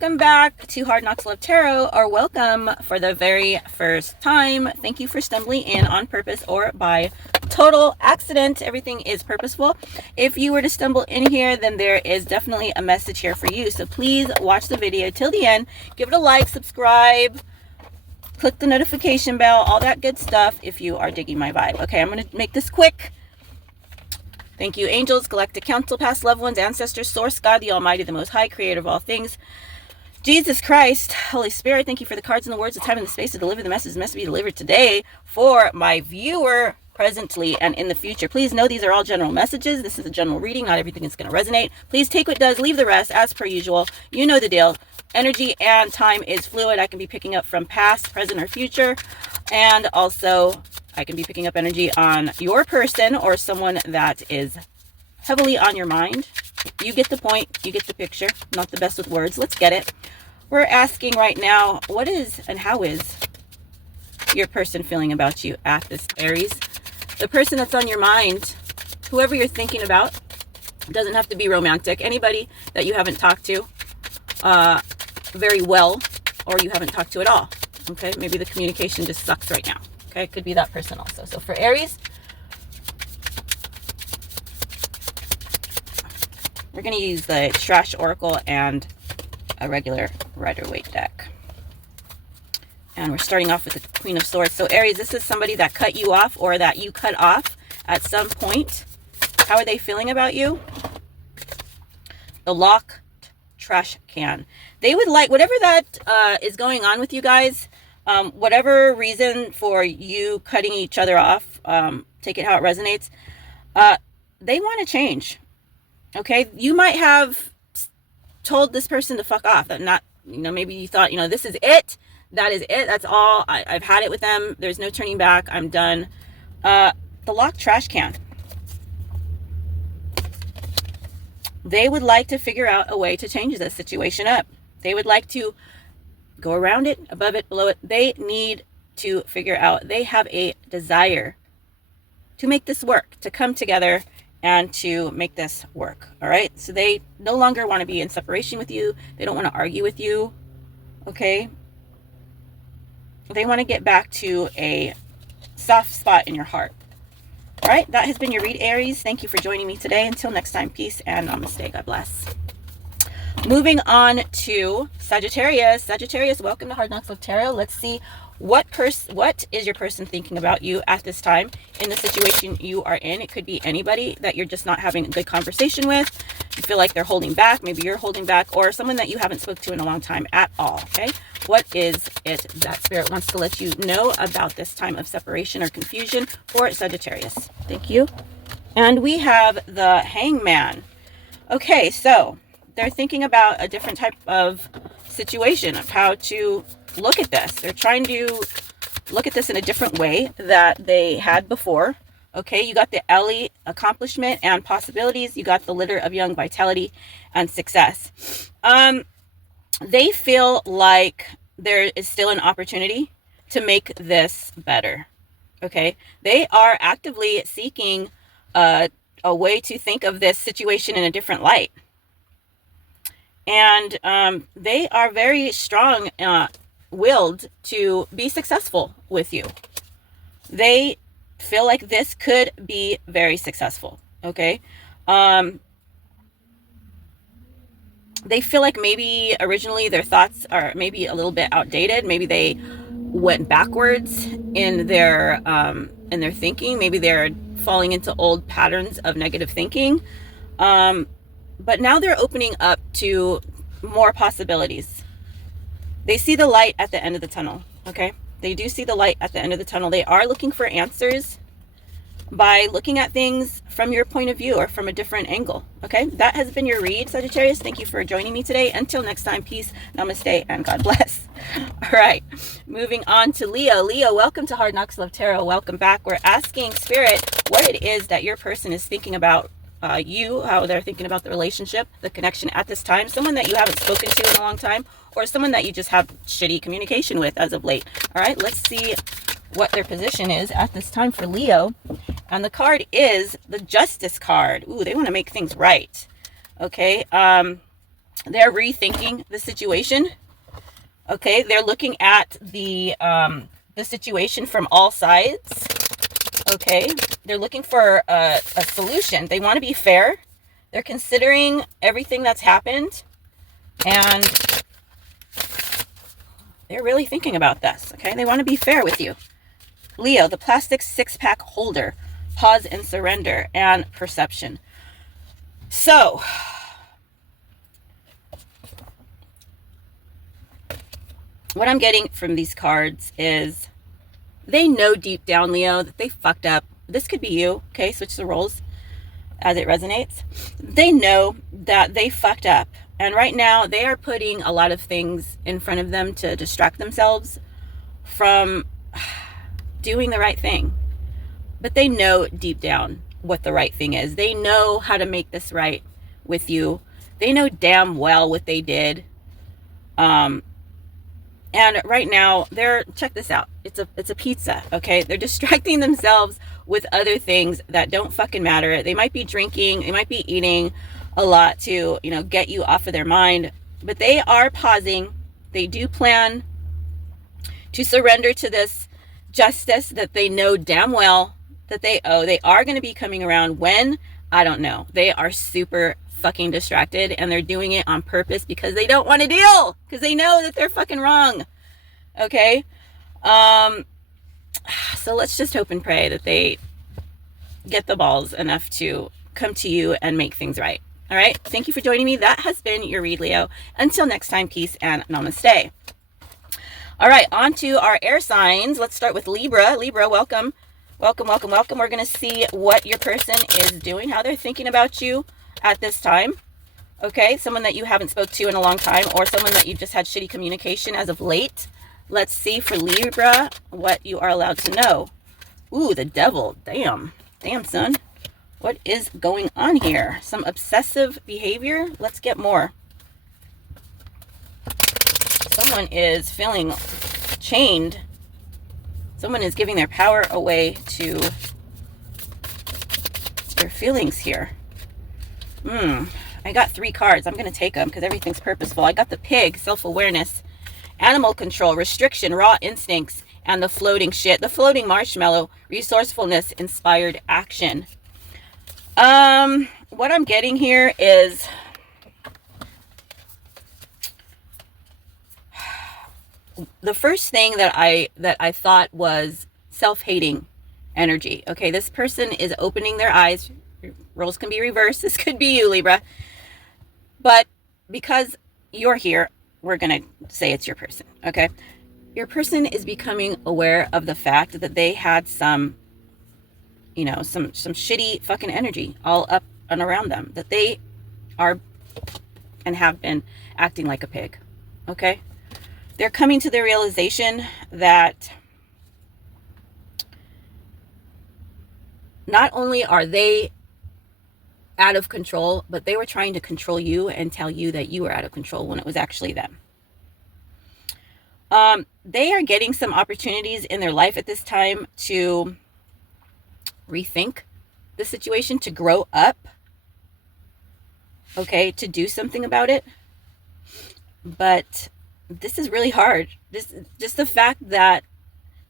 welcome back to Hard Knocks Love Tarot, or welcome for the very first time. Thank you for stumbling in on purpose or by total accident. Everything is purposeful. If you were to stumble in here, then there is definitely a message here for you. So please watch the video till the end. Give it a like, subscribe, click the notification bell, all that good stuff if you are digging my vibe. Okay, I'm going to make this quick. Thank you, angels, galactic council, past loved ones, ancestors, source, God, the Almighty, the Most High, creator of all things, Jesus Christ, Holy Spirit. Thank you for the cards and the words, the time and the space to deliver the message meant to be delivered today for my viewer presently and in the future. Please know these are all general messages. This is a general reading. Not everything is going to resonate. Please take what does, leave the rest, as per usual. You know the deal. Energy and time is fluid. I can be picking up from past, present, or future. And also, I can be picking up energy on your person or someone that is heavily on your mind. You get the point. You get the picture. Not the best with words. Let's get it. We're asking right now, what is and how is your person feeling about you at this Aries? The person that's on your mind, whoever you're thinking about, doesn't have to be romantic. Anybody that you haven't talked to very well, or you haven't talked to at all. Okay, maybe the communication just sucks right now. Okay, it could be that person also. So for Aries, we're going to use the Trash Oracle and a regular Rider-Waite deck. And we're starting off with the Queen of Swords. So Aries, this is somebody that cut you off or that you cut off at some point. How are they feeling about you? The locked trash can. They would like, whatever that is going on with you guys, whatever reason for you cutting each other off, take it how it resonates, they want to change. Okay, you might have told this person to fuck off. That not, maybe you thought, this is it. That is it. That's all. I've had it with them. There's no turning back. I'm done. The locked trash can. They would like to figure out a way to change this situation up. They would like to go around it, above it, below it. They need to figure out. They have a desire to make this work, to come together and to make this work. All right. So they no longer want to be in separation with you. They don't want to argue with you. Okay. They want to get back to a soft spot in your heart. All right. That has been your read, Aries. Thank you for joining me today. Until next time, peace and namaste. God bless. Moving on to Sagittarius. Sagittarius, welcome to Hard Knocks Love Tarot. Let's see what is your person thinking about you at this time in the situation you are in. It could be anybody that you're just not having a good conversation with. You feel like they're holding back. Maybe you're holding back, or someone that you haven't spoke to in a long time at all. Okay, what is it that Spirit wants to let you know about this time of separation or confusion for Sagittarius? Thank you. And we have the Hangman. Okay, so they're thinking about a different type of situation of how to look at this. They're trying to look at this in a different way that they had before. Okay, you got the Ellie, accomplishment and possibilities. You got the litter of young vitality and success. They feel like there is still an opportunity to make this better. Okay, they are actively seeking a way to think of this situation in a different light. And they are very strong willed to be successful with you. They feel like this could be very successful. Okay. They feel like maybe originally their thoughts are maybe a little bit outdated. Maybe they went backwards in their thinking. Maybe they're falling into old patterns of negative thinking. But now they're opening up to more possibilities. They see the light at the end of the tunnel. Okay. They do see the light at the end of the tunnel. They are looking for answers by looking at things from your point of view or from a different angle. Okay. That has been your read, Sagittarius. Thank you for joining me today. Until next time, peace, namaste, and God bless. All right. Moving on to Leo. Leo, welcome to Hard Knocks Love Tarot. Welcome back. We're asking Spirit what it is that your person is thinking about you, how they're thinking about the relationship, the connection at this time, someone that you haven't spoken to in a long time, or someone that you just have shitty communication with as of late. All right, let's see what their position is at this time for Leo. And the card is the Justice card. Ooh, they want to make things right. Okay. They're rethinking the situation. Okay, they're looking at the situation from all sides. Okay, they're looking for a solution. They want to be fair. They're considering everything that's happened, and they're really thinking about this. Okay, they want to be fair with you. Leo, the plastic 6-pack holder, pause and surrender, and perception. So, what I'm getting from these cards is they know deep down, Leo, that they fucked up. This could be you. Okay, switch the roles as it resonates. They know that they fucked up. And right now, they are putting a lot of things in front of them to distract themselves from doing the right thing. But they know deep down what the right thing is. They know how to make this right with you. They know damn well what they did. And right now, check this out. It's a pizza, okay? They're distracting themselves with other things that don't fucking matter. They might be drinking, they might be eating a lot to, get you off of their mind. But they are pausing. They do plan to surrender to this justice that they know damn well that they owe. They are going to be coming around when, I don't know. They are super fucking distracted, and they're doing it on purpose because they don't want to deal, because they know that they're fucking wrong. Okay? So let's just hope and pray that they get the balls enough to come to you and make things right. All right? Thank you for joining me. That has been your read, Leo. Until next time, peace and namaste. All right, on to our air signs. Let's start with Libra. Libra, welcome. Welcome, welcome, welcome. We're going to see what your person is doing, how they're thinking about you at this time. Okay, someone that you haven't spoke to in a long time, or someone that you've just had shitty communication as of late. Let's see for Libra what you are allowed to know. Ooh, the devil. Damn. Damn, son. What is going on here? Some obsessive behavior? Let's get more. Someone is feeling chained. Someone is giving their power away to their feelings here. I got 3 cards. I'm going to take them because everything's purposeful. I got the pig, self-awareness, animal control, restriction, raw instincts, and the floating shit. The floating marshmallow, resourcefulness, inspired action. What I'm getting here is the first thing that I thought was self-hating energy. Okay, this person is opening their eyes. Roles can be reversed. This could be you, Libra. But because you're here, we're going to say it's your person, okay? Your person is becoming aware of the fact that they had some shitty fucking energy all up and around them, that they are and have been acting like a pig, okay? They're coming to the realization that not only are they out of control, but they were trying to control you and tell you that you were out of control when it was actually them. They are getting some opportunities in their life at this time to rethink the situation, to grow up, okay, to do something about it. But this is really hard. Just the fact that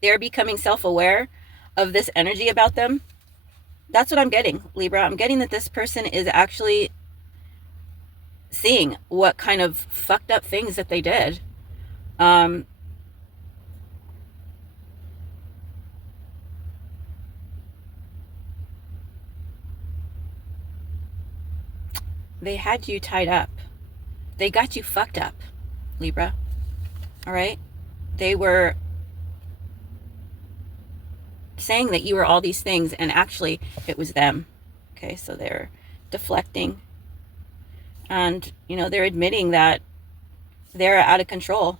they're becoming self-aware of this energy about them. That's what I'm getting, Libra. I'm getting that this person is actually seeing what kind of fucked up things that they did. They had you tied up. They got you fucked up, Libra. All right? They were saying that you were all these things, and actually it was them. Okay, so they're deflecting, and they're admitting that they're out of control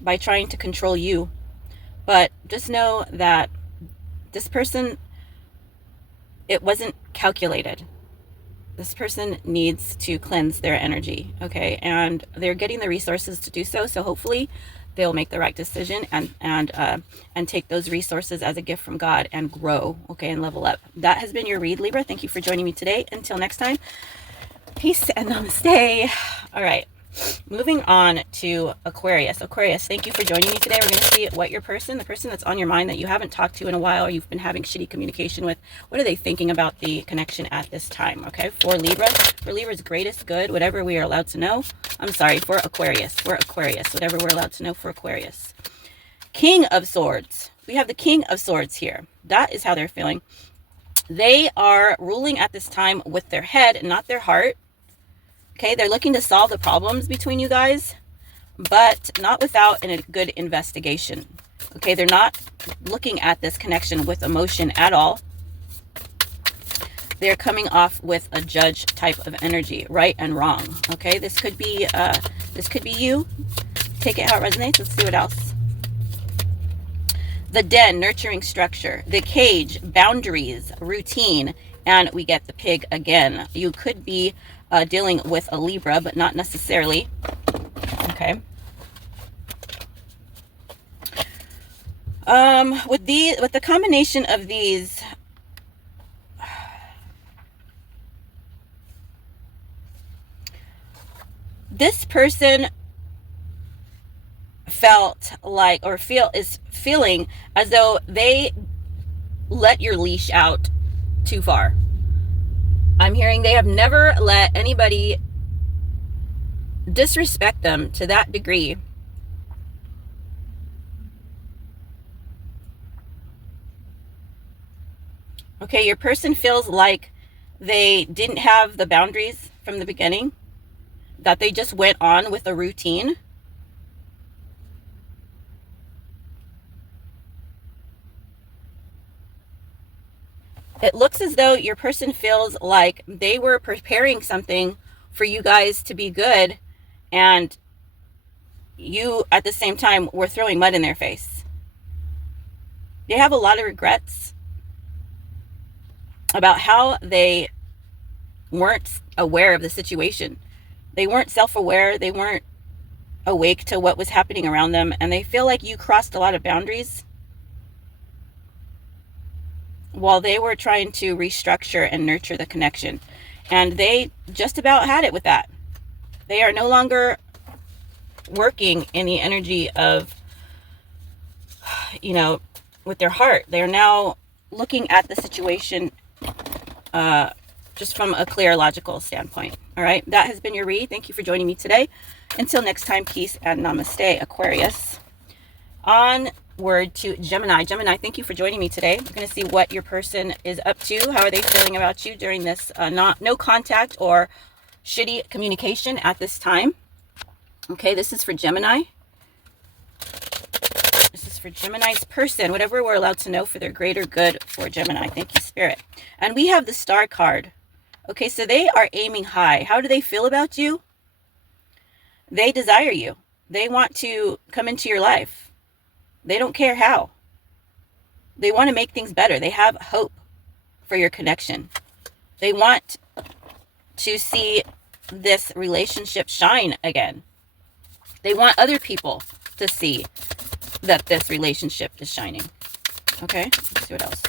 by trying to control you. But just know that this person, it wasn't calculated. This person needs to cleanse their energy, okay? And they're getting the resources to do so. So hopefully they'll make the right decision and take those resources as a gift from God and grow, okay, and level up. That has been your read, Libra. Thank you for joining me today. Until next time, Peace and namaste. All right. Moving on to Aquarius. Aquarius, thank you for joining me today. We're going to see what your person, the person that's on your mind that you haven't talked to in a while or you've been having shitty communication with, what are they thinking about the connection at this time? Okay. For Libra, for Libra's greatest good, whatever we are allowed to know. I'm sorry, for Aquarius, whatever we're allowed to know for Aquarius. King of Swords. We have the King of Swords here. That is how they're feeling. They are ruling at this time with their head and not their heart. Okay, they're looking to solve the problems between you guys, but not without a good investigation. Okay, they're not looking at this connection with emotion at all. They're coming off with a judge type of energy, right and wrong. Okay, this could be you. Take it how it resonates. Let's see what else. The den, nurturing structure. The cage, boundaries, routine, and we get the pig again. You could be dealing with a Libra, but not necessarily. Okay. With the combination of these, this person felt like, or is feeling as though they let your leash out too far. I'm hearing they have never let anybody disrespect them to that degree. Okay, your person feels like they didn't have the boundaries from the beginning, that they just went on with a routine. It looks as though your person feels like they were preparing something for you guys to be good, and you at the same time were throwing mud in their face. They have a lot of regrets about how they weren't aware of the situation. They weren't self-aware. They weren't awake to what was happening around them, and they feel like you crossed a lot of boundaries while they were trying to restructure and nurture the connection. And they just about had it with that. They are no longer working in the energy of, with their heart. They are now looking at the situation just from a clear, logical standpoint. All right, that has been your read. Thank you for joining me today. Until next time, peace and namaste, Aquarius. Onward to Gemini. Gemini, thank you for joining me today. We're going to see what your person is up to. How are they feeling about you during this no contact or shitty communication at this time? Okay, this is for Gemini. This is for Gemini's person, whatever we're allowed to know for their greater good for Gemini. Thank you, Spirit. And we have the Star card. Okay, so they are aiming high. How do they feel about you? They desire you. They want to come into your life. They don't care how. They want to make things better. They have hope for your connection. They want to see this relationship shine again. They want other people to see that this relationship is shining. Okay, let's see what else.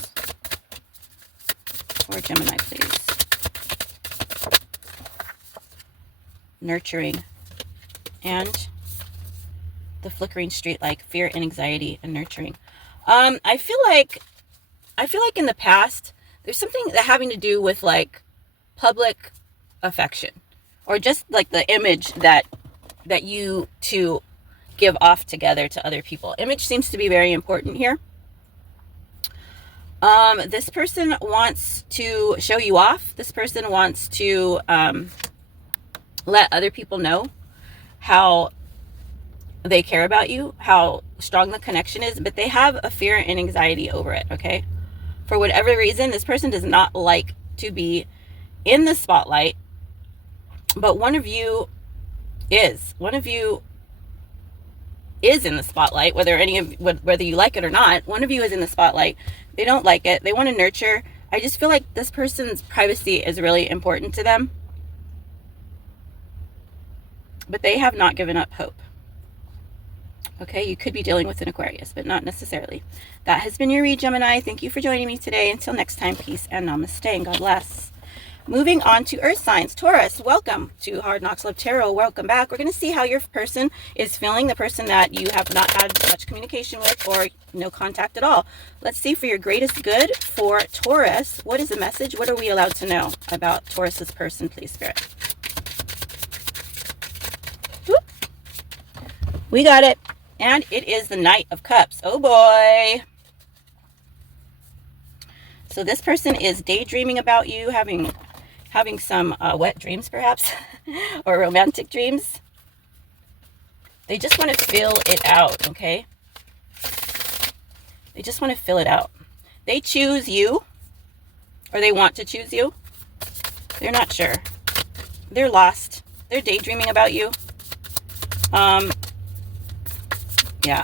For Gemini, please. Nurturing and the flickering street light, fear and anxiety and nurturing. I feel like in the past there's something that having to do with like public affection, or just like the image that you two give off together to other people. Image seems to be very important here. This person wants to show you off. This person wants to let other people know how they care about you, how strong the connection is, but they have a fear and anxiety over it, okay? For whatever reason, this person does not like to be in the spotlight, but one of you is. One of you is in the spotlight, whether you like it or not. One of you is in the spotlight. They don't like it. They want to nurture. I just feel like this person's privacy is really important to them, but they have not given up hope. Okay, you could be dealing with an Aquarius, but not necessarily. That has been your read, Gemini. Thank you for joining me today. Until next time, peace and namaste, and God bless. Moving on to earth signs. Taurus, welcome to Hard Knocks Love Tarot. Welcome back. We're going to see how your person is feeling, the person that you have not had much communication with or no contact at all. Let's see for your greatest good for Taurus. What is the message? What are we allowed to know about Taurus's person, please, Spirit? Whoop. We got it. And it is the Knight of Cups. Oh boy. So this person is daydreaming about you, having some wet dreams perhaps, or romantic dreams. They just want to fill it out, okay? They just want to fill it out. They choose you, or they want to choose you. They're not sure. They're lost. They're daydreaming about you. Yeah,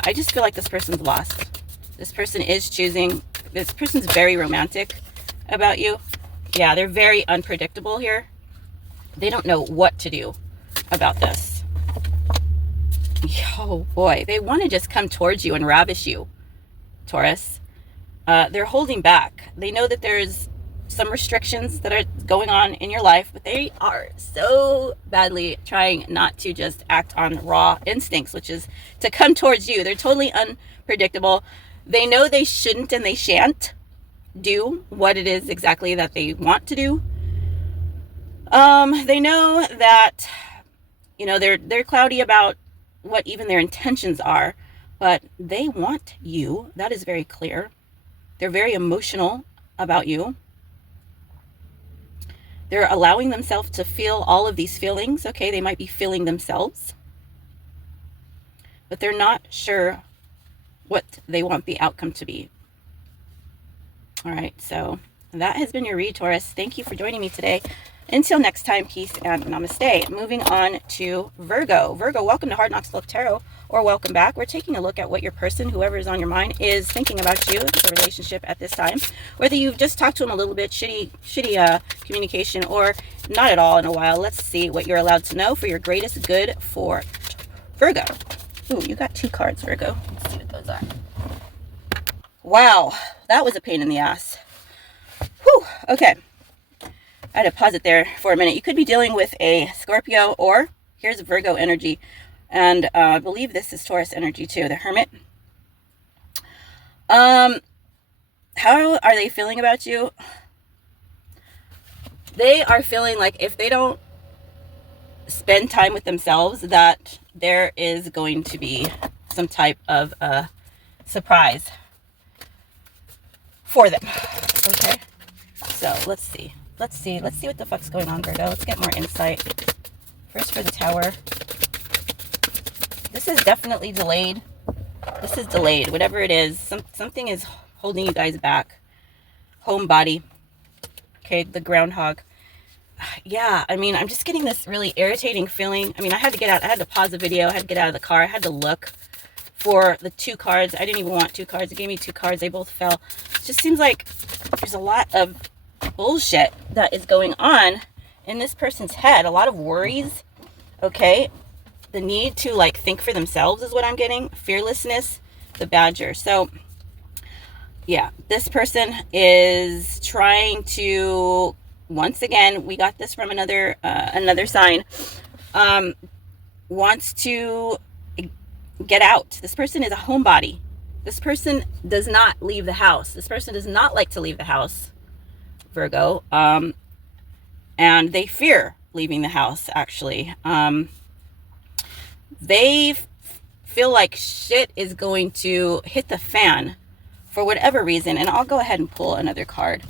I just feel like this person's lost. This person is choosing. This person's very romantic about you. Yeah, they're very unpredictable here. They don't know what to do about this. Oh boy, they want to just come towards you and ravish you, Taurus. They're holding back. They know that there's some restrictions that are going on in your life, but they are so badly trying not to just act on raw instincts, which is to come towards you. They're totally unpredictable. They know they shouldn't and they shan't do what it is exactly that they want to do. They know that, you know, they're cloudy about what even their intentions are, but they want you. That is very clear. They're very emotional about you. They're allowing themselves to feel all of these feelings. Okay, they might be feeling themselves, but they're not sure what they want the outcome to be. All right, so that has been your read, Taurus. Thank you for joining me today. Until next time, peace and namaste. Moving on to Virgo. Virgo, welcome to Hard Knocks Love Tarot, or welcome back. We're taking a look at what your person, whoever is on your mind, is thinking about you, the relationship at this time. Whether you've just talked to them a little bit, shitty communication, or not at all in a while. Let's see what you're allowed to know for your greatest good for Virgo. Ooh, you got 2 cards, Virgo. Let's see what those are. Wow, that was a pain in the ass. Whew, okay. I had to pause it there for a minute. You could be dealing with a Scorpio, or here's Virgo energy. And I believe this is Taurus energy too, the Hermit. How are they feeling about you? They are feeling like if they don't spend time with themselves, that there is going to be some type of surprise for them. Okay, so let's see what the fuck's going on, Virgo. Let's get more insight. First for the Tower. This is definitely delayed. This is delayed. Whatever it is, something is holding you guys back. Homebody. Okay, the Groundhog. Yeah, I mean, I'm just getting this really irritating feeling. I mean, I had to get out. I had to pause the video. I had to get out of the car. I had to look for the 2 cards. I didn't even want 2 cards. It gave me 2 cards. They both fell. It just seems like there's a lot of bullshit that is going on in this person's head. A lot of worries. Okay. The need to like think for themselves is what I'm getting. Fearlessness, the Badger. So yeah, this person is trying to, once again, we got this from another sign, wants to get out. This person is a homebody. This person does not leave the house. This person does not like to leave the house, Virgo. And they fear leaving the house, actually. They feel like shit is going to hit the fan for whatever reason. And I'll go ahead and pull another card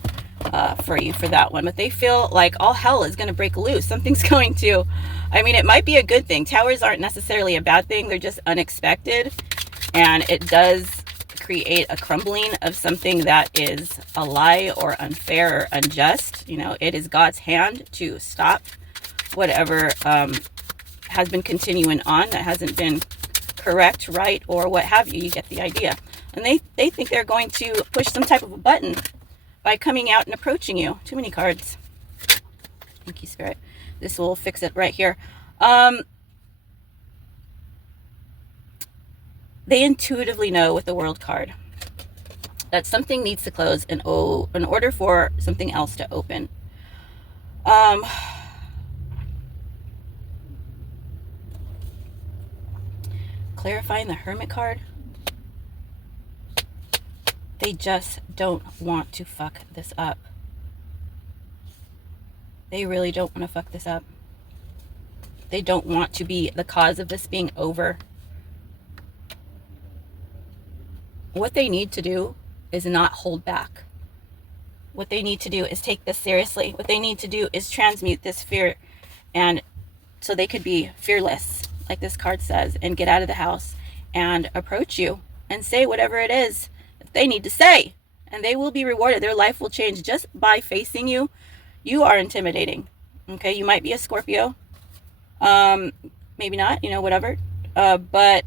for you for that one. But they feel like all hell is going to break loose. Something's going to, I mean, it might be a good thing. Towers aren't necessarily a bad thing. They're just unexpected. And it does create a crumbling of something that is a lie or unfair or unjust. You know, it is God's hand to stop whatever has been continuing on that hasn't been correct, right, or what have you. You get the idea. And they think they're going to push some type of a button by coming out and approaching you. Too many cards. Thank you, Spirit. This will fix it right here. They intuitively know with the World card that something needs to close in order for something else to open. Um, clarifying the Hermit card. They just don't want to fuck this up. They really don't want to fuck this up. They don't want to be the cause of this being over. What they need to do is not hold back. What they need to do is take this seriously. What they need to do is transmute this fear, and so they could be fearless, like this card says, and get out of the house and approach you and say whatever it is that they need to say, and they will be rewarded. Their life will change just by facing you. You are intimidating. Okay, you might be a Scorpio, maybe not, whatever, but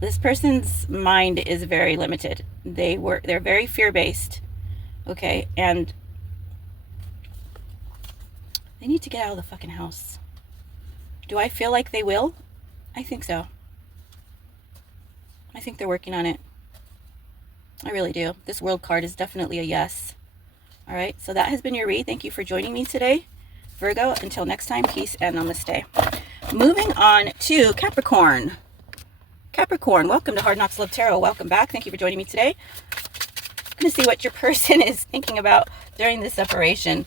this person's mind is very limited. They're very fear-based. Okay, and they need to get out of the fucking house. Do I feel like they will? I think so. I think they're working on it. I really do. This World card is definitely a yes. All right, so that has been your read. Thank you for joining me today, Virgo. Until next time, peace and namaste. Moving on to Capricorn. Capricorn, welcome to Hard Knocks Love Tarot. Welcome back. Thank you for joining me today. I'm going to see what your person is thinking about during this separation.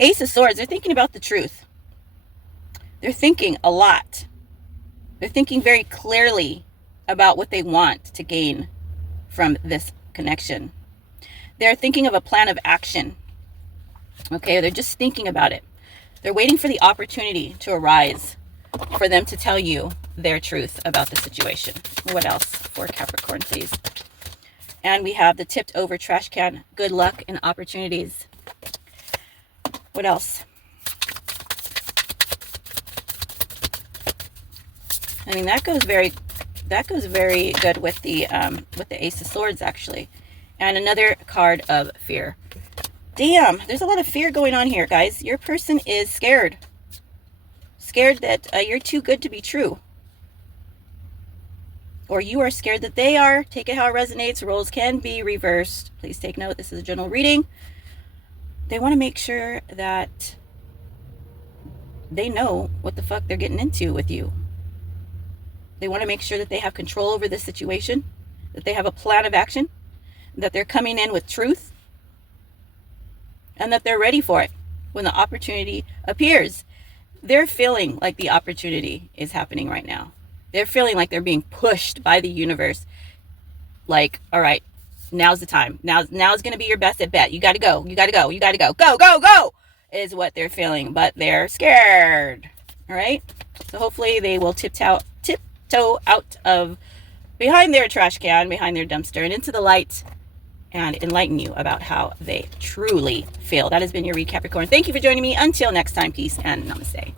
Ace of Swords, they're thinking about the truth. They're thinking a lot. They're thinking very clearly about what they want to gain from this connection. They're thinking of a plan of action. Okay, they're just thinking about it. They're waiting for the opportunity to arise for them to tell you their truth about the situation. What else for Capricorn, please? And we have the tipped over trash can. Good luck and opportunities. What else? I mean, that goes very good with the Ace of Swords, actually. And another card of fear. Damn, there's a lot of fear going on here, guys. Your person is scared. Scared that you're too good to be true. Or you are scared that they are. Take it how it resonates. Roles can be reversed. Please take note. This is a general reading. They want to make sure that they know what the fuck they're getting into with you. They want to make sure that they have control over this situation, that they have a plan of action, that they're coming in with truth, and that they're ready for it when the opportunity appears. They're feeling like the opportunity is happening right now. They're feeling like they're being pushed by the universe. Like, all right, now's the time. Now's going to be your best at bet. You got to go. You got to go. You got to go. Go, go, go is what they're feeling. But they're scared. All right. So hopefully they will tiptoe out of behind their trash can, behind their dumpster, and into the light and enlighten you about how they truly feel. That has been your read, Capricorn. Thank you for joining me. Until next time, peace and namaste.